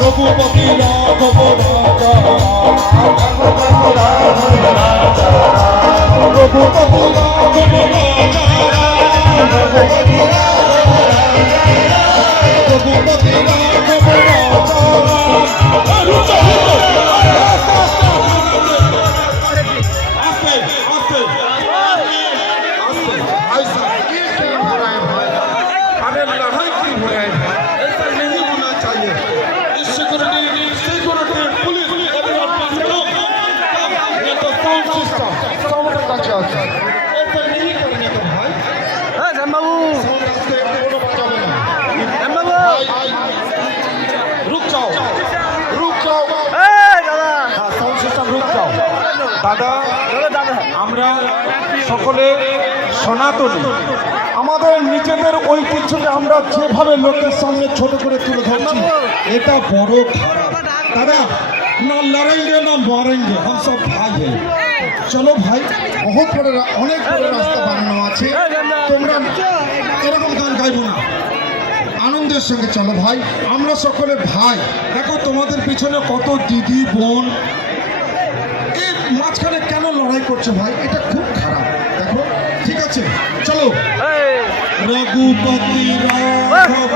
রঘুপতি রাঘব রাজা রঘুপতি রাঘব রাজা রঘুপতি রাঘব দাদা আমরা সকলে সনাতনী, আমাদের নিজেদের ঐতিহ্যকে আমরা যেভাবে লোকের সামনে ছোট করে তুলে ধরছি এটা বড় খারাপ। দাদা না লড়েঙ্গে না মরেঙ্গে, हम सब भाई हैं। চলো ভাই, বহুত বড় অনেক বড় রাস্তা বানানো আছে, তোমরা এরকম গান গাইবো না, আনন্দের সঙ্গে চলো ভাই, আমরা সকলে ভাই। দেখো তোমাদের পিছনে কত দিদি বোন, এই মাঝখানে কেন লড়াই করছো ভাই? এটা খুব খারাপ। দেখো ঠিক আছে, চলো। রঘুপতি রাঘব